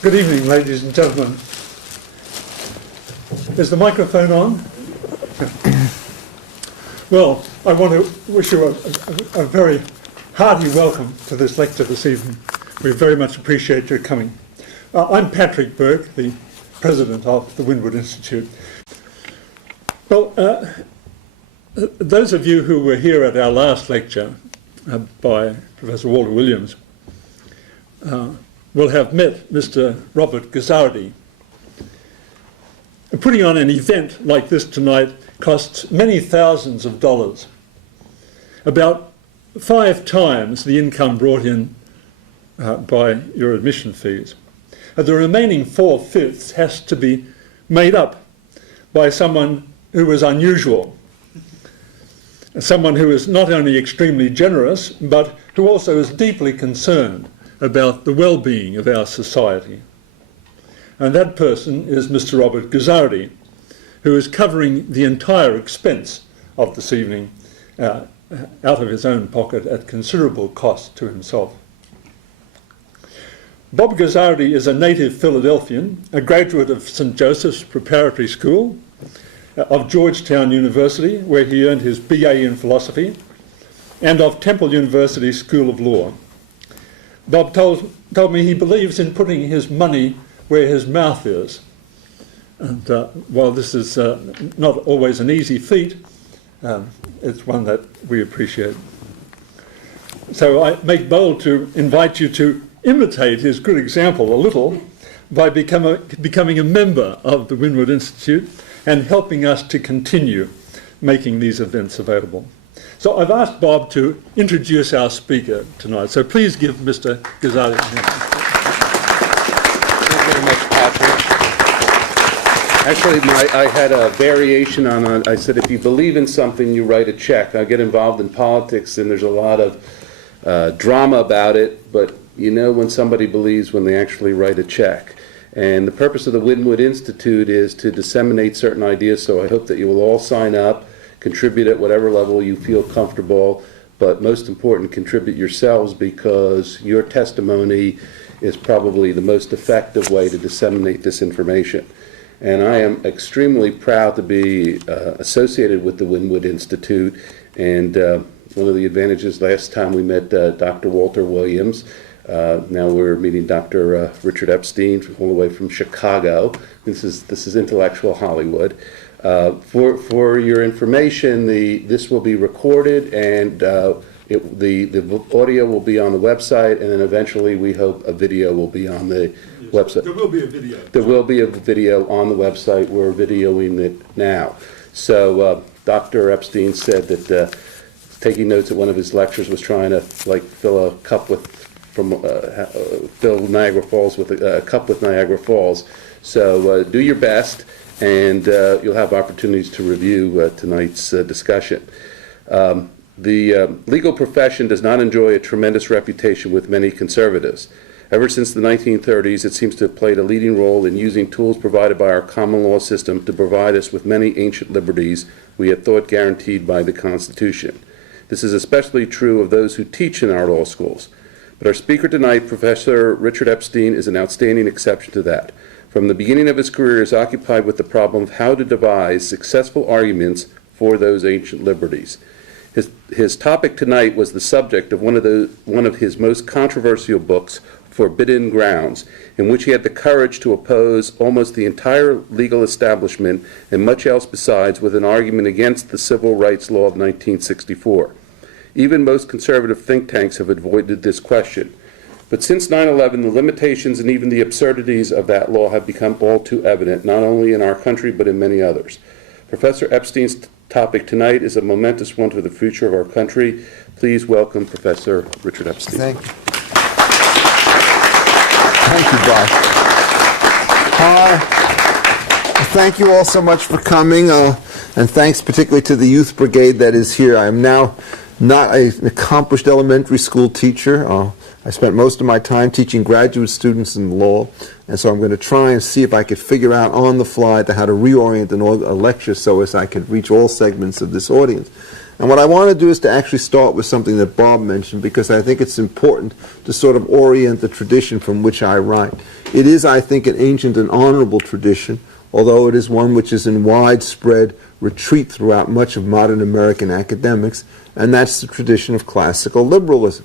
Good evening, ladies and gentlemen. Is the microphone on? Well, I want to wish you a very hearty welcome to this lecture this evening. We very much appreciate your coming. I'm Patrick Burke, the president of the Windward Institute. Well, those of you who were here at our last lecture by Professor Walter Williams will have met Mr. Robert Gazzardi. Putting on an event like this tonight costs many thousands of dollars, about 5 times the income brought in by your admission fees. The remaining 4/5 has to be made up by someone who is unusual, someone who is not only extremely generous, but who also is deeply concerned about the well-being of our society. And that person is Mr. Robert Gazzardi, who is covering the entire expense of this evening out of his own pocket at considerable cost to himself. Bob Gazzardi is a native Philadelphian, a graduate of St. Joseph's Preparatory School, of Georgetown University, where he earned his BA in philosophy, and of Temple University School of Law. Bob told me he believes in putting his money where his mouth is. And while this is not always an easy feat, it's one that we appreciate. So I make bold to invite you to imitate his good example a little by becoming a member of the Windward Institute and helping us to continue making these events available. So I've asked Bob to introduce our speaker tonight. So please give Mr. Gazzardi a hand. Thank you very much, Patrick. Actually, I had a variation on I said, if you believe in something, you write a check. I get involved in politics, and there's a lot of drama about it, but you know when somebody believes when they actually write a check. And the purpose of the Windward Institute is to disseminate certain ideas, so I hope that you will all sign up, contribute at whatever level you feel comfortable, but most important, contribute yourselves, because your testimony is probably the most effective way to disseminate this information. And I am extremely proud to be associated with the Windward Institute, and one of the advantages last time we met Dr. Walter Williams. Now we're meeting Dr. Richard Epstein all the way from Chicago. This is intellectual Hollywood. For your information, this will be recorded, and the audio will be on the website, and then eventually we hope a video will be on the website. There will be a video. There will be a video on the website. We're videoing it now. So Dr. Epstein said that taking notes at one of his lectures was trying to fill a cup fill Niagara Falls with a cup with Niagara Falls. So do your best, and you'll have opportunities to review tonight's discussion. The legal profession does not enjoy a tremendous reputation with many conservatives. Ever since the 1930s, it seems to have played a leading role in using tools provided by our common law system to provide us with many ancient liberties we had thought guaranteed by the Constitution. This is especially true of those who teach in our law schools. But our speaker tonight, Professor Richard Epstein, is an outstanding exception to that. From the beginning of his career, he is occupied with the problem of how to devise successful arguments for those ancient liberties. His topic tonight was the subject of one of his most controversial books, Forbidden Grounds, in which he had the courage to oppose almost the entire legal establishment and much else besides with an argument against the Civil Rights Law of 1964. Even most conservative think tanks have avoided this question. But since 9/11, the limitations and even the absurdities of that law have become all too evident, not only in our country but in many others. Professor Epstein's topic tonight is a momentous one for the future of our country. Please welcome Professor Richard Epstein. Thank you. Thank you, Bob. Thank you all so much for coming, and thanks particularly to the Youth Brigade that is here. I am now not an accomplished elementary school teacher. I spent most of my time teaching graduate students in law, and so I'm going to try and see if I could figure out on the fly how to reorient a lecture so as I could reach all segments of this audience. And what I want to do is to actually start with something that Bob mentioned, because I think it's important to sort of orient the tradition from which I write. It is, I think, an ancient and honorable tradition, although it is one which is in widespread retreat throughout much of modern American academics, and that's the tradition of classical liberalism.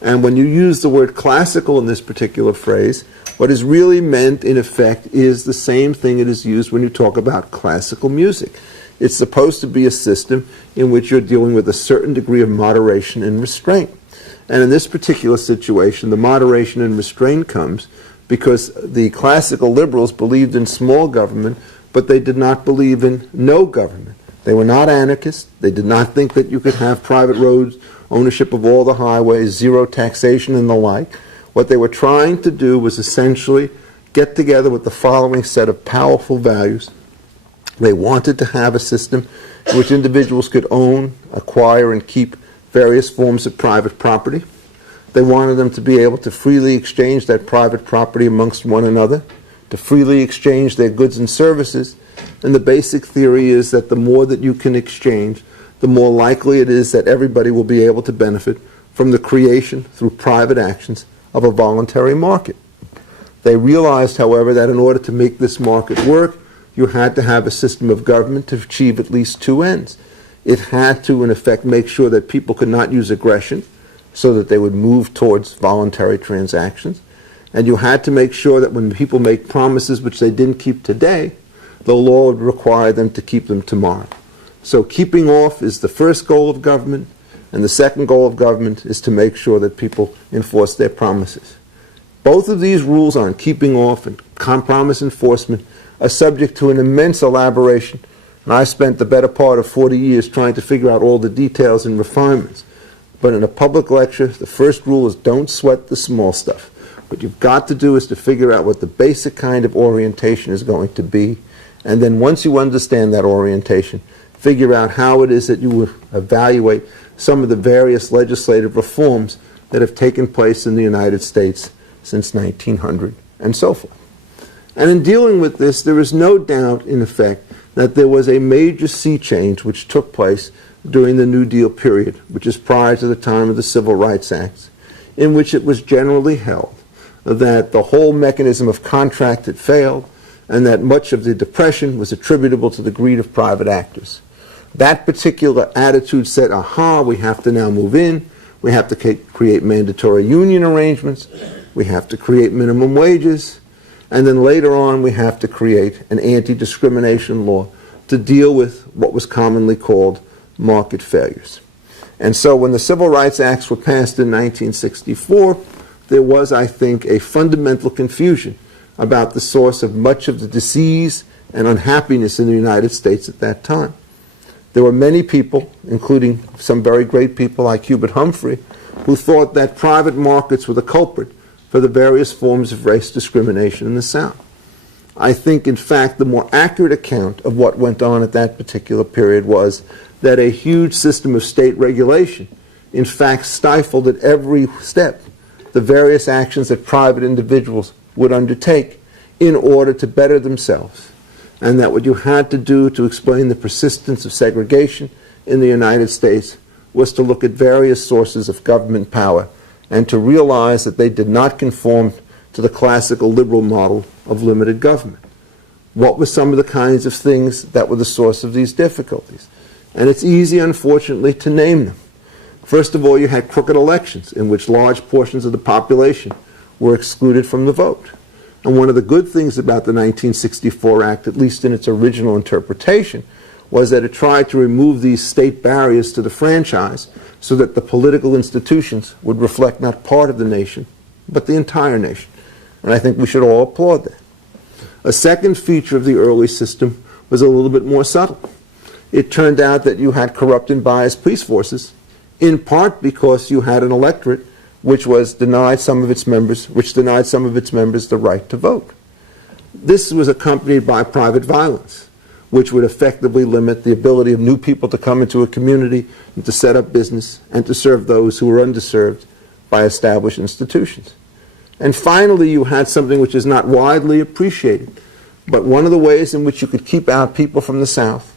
And when you use the word classical in this particular phrase, what is really meant, in effect, is the same thing it is used when you talk about classical music. It's supposed to be a system in which you're dealing with a certain degree of moderation and restraint. And in this particular situation, the moderation and restraint comes because the classical liberals believed in small government, but they did not believe in no government. They were not anarchists. They did not think that you could have private roads, ownership of all the highways, zero taxation, and the like. What they were trying to do was essentially get together with the following set of powerful values. They wanted to have a system in which individuals could own, acquire, and keep various forms of private property. They wanted them to be able to freely exchange that private property amongst one another, to freely exchange their goods and services. And the basic theory is that the more that you can exchange, the more likely it is that everybody will be able to benefit from the creation, through private actions, of a voluntary market. They realized, however, that in order to make this market work, you had to have a system of government to achieve at least two ends. It had to, in effect, make sure that people could not use aggression so that they would move towards voluntary transactions. And you had to make sure that when people make promises which they didn't keep today, the law would require them to keep them tomorrow. So keeping off is the first goal of government, and the second goal of government is to make sure that people enforce their promises. Both of these rules on keeping off and promise enforcement are subject to an immense elaboration, and I spent the better part of 40 years trying to figure out all the details and refinements. But in a public lecture, the first rule is don't sweat the small stuff. What you've got to do is to figure out what the basic kind of orientation is going to be, and then once you understand that orientation, figure out how it is that you will evaluate some of the various legislative reforms that have taken place in the United States since 1900 and so forth. And in dealing with this, there is no doubt, in effect, that there was a major sea change which took place during the New Deal period, which is prior to the time of the Civil Rights Acts, in which it was generally held that the whole mechanism of contract had failed and that much of the depression was attributable to the greed of private actors. That particular attitude said, aha, we have to now move in, we have to create mandatory union arrangements, we have to create minimum wages, and then later on we have to create an anti-discrimination law to deal with what was commonly called market failures. And so when the Civil Rights Acts were passed in 1964, there was, I think, a fundamental confusion about the source of much of the disease and unhappiness in the United States at that time. There were many people, including some very great people like Hubert Humphrey, who thought that private markets were the culprit for the various forms of race discrimination in the South. I think, in fact, the more accurate account of what went on at that particular period was that a huge system of state regulation, in fact, stifled at every step the various actions that private individuals would undertake in order to better themselves. And that what you had to do to explain the persistence of segregation in the United States was to look at various sources of government power and to realize that they did not conform to the classical liberal model of limited government. What were some of the kinds of things that were the source of these difficulties? And it's easy, unfortunately, to name them. First of all, you had crooked elections in which large portions of the population were excluded from the vote. And one of the good things about the 1964 Act, at least in its original interpretation, was that it tried to remove these state barriers to the franchise so that the political institutions would reflect not part of the nation, but the entire nation. And I think we should all applaud that. A second feature of the early system was a little bit more subtle. It turned out that you had corrupt and biased police forces, in part because you had an electorate which denied some of its members the right to vote. This was accompanied by private violence, which would effectively limit the ability of new people to come into a community and to set up business and to serve those who were underserved by established institutions. And finally, you had something which is not widely appreciated, but one of the ways in which you could keep out people from the South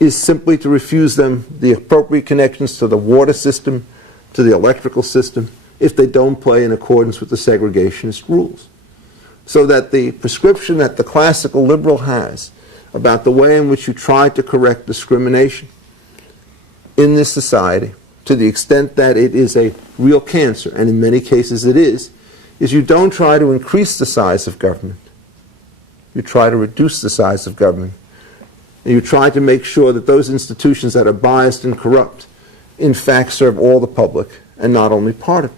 is simply to refuse them the appropriate connections to the water system, to the electrical system, if they don't play in accordance with the segregationist rules. So that the prescription that the classical liberal has about the way in which you try to correct discrimination in this society, to the extent that it is a real cancer, and in many cases it is you don't try to increase the size of government. You try to reduce the size of government. And you try to make sure that those institutions that are biased and corrupt in fact serve all the public and not only part of it.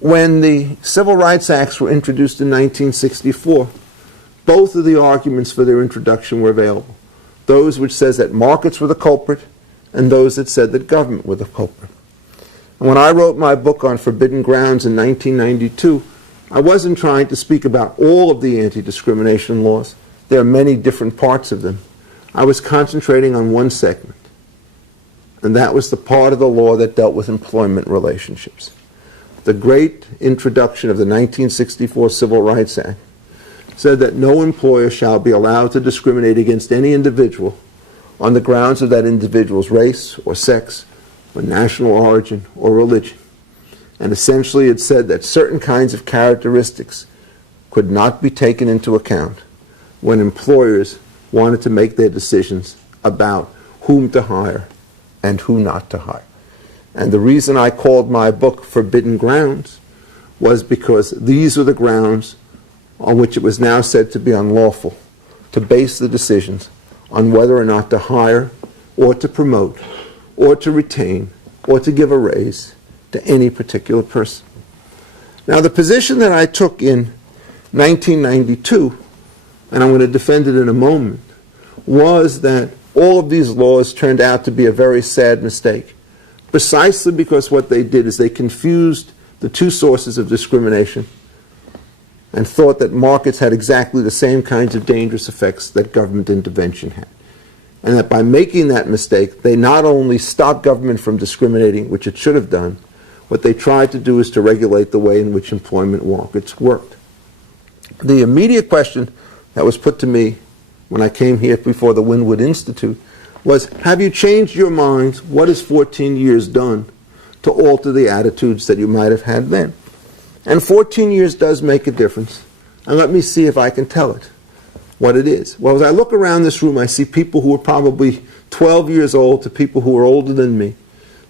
When the Civil Rights Acts were introduced in 1964, both of the arguments for their introduction were available. Those which says that markets were the culprit and those that said that government were the culprit. And when I wrote my book on Forbidden Grounds in 1992, I wasn't trying to speak about all of the anti-discrimination laws. There are many different parts of them. I was concentrating on one segment, and that was the part of the law that dealt with employment relationships. The great introduction of the 1964 Civil Rights Act said that no employer shall be allowed to discriminate against any individual on the grounds of that individual's race or sex or national origin or religion. And essentially it said that certain kinds of characteristics could not be taken into account when employers wanted to make their decisions about whom to hire and who not to hire. And the reason I called my book Forbidden Grounds was because these were the grounds on which it was now said to be unlawful to base the decisions on whether or not to hire or to promote or to retain or to give a raise to any particular person. Now, the position that I took in 1992, and I'm going to defend it in a moment, was that all of these laws turned out to be a very sad mistake, precisely because what they did is they confused the two sources of discrimination and thought that markets had exactly the same kinds of dangerous effects that government intervention had. And that by making that mistake, they not only stopped government from discriminating, which it should have done, what they tried to do is to regulate the way in which employment markets worked. The immediate question that was put to me when I came here before the Wynwood Institute was, have you changed your minds? What has 14 years done to alter the attitudes that you might have had then? And 14 years does make a difference. And let me see if I can tell it, what it is. Well, as I look around this room, I see people who are probably 12 years old to people who are older than me.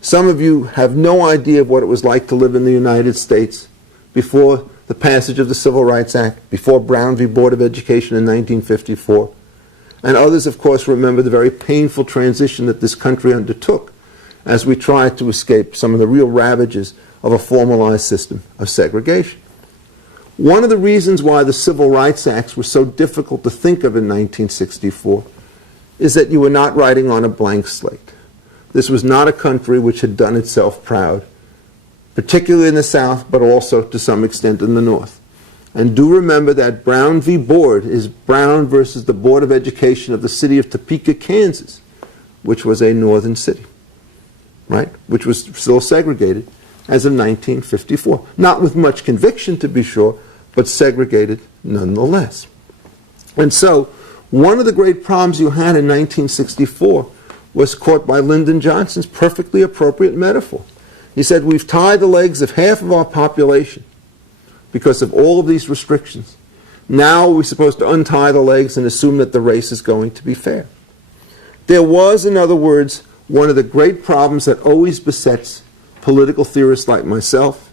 Some of you have no idea of what it was like to live in the United States before the passage of the Civil Rights Act, before Brown v. Board of Education in 1954. And others, of course, remember the very painful transition that this country undertook as we tried to escape some of the real ravages of a formalized system of segregation. One of the reasons why the Civil Rights Acts were so difficult to think of in 1964 is that you were not writing on a blank slate. This was not a country which had done itself proud, particularly in the South, but also to some extent in the North. And do remember that Brown v. Board is Brown versus the Board of Education of the city of Topeka, Kansas, which was a northern city, right? Which was still segregated as of 1954. Not with much conviction, to be sure, but segregated nonetheless. And so, one of the great problems you had in 1964 was caught by Lyndon Johnson's perfectly appropriate metaphor. He said, we've tied the legs of half of our population because of all of these restrictions. Now we're supposed to untie the legs and assume that the race is going to be fair. There was, in other words, one of the great problems that always besets political theorists like myself,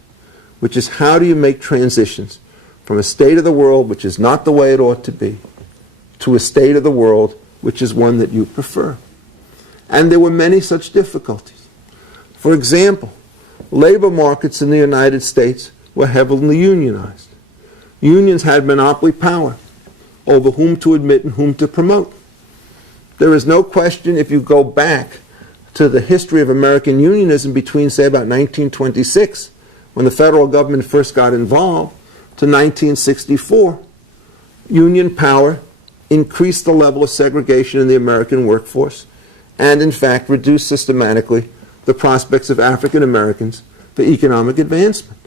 which is how do you make transitions from a state of the world which is not the way it ought to be to a state of the world which is one that you prefer. And there were many such difficulties. For example, labor markets in the United States were heavily unionized. Unions had monopoly power over whom to admit and whom to promote. There is no question, if you go back to the history of American unionism between, say, about 1926, when the federal government first got involved, to 1964, union power increased the level of segregation in the American workforce and, in fact, reduced systematically the prospects of African Americans for economic advancement.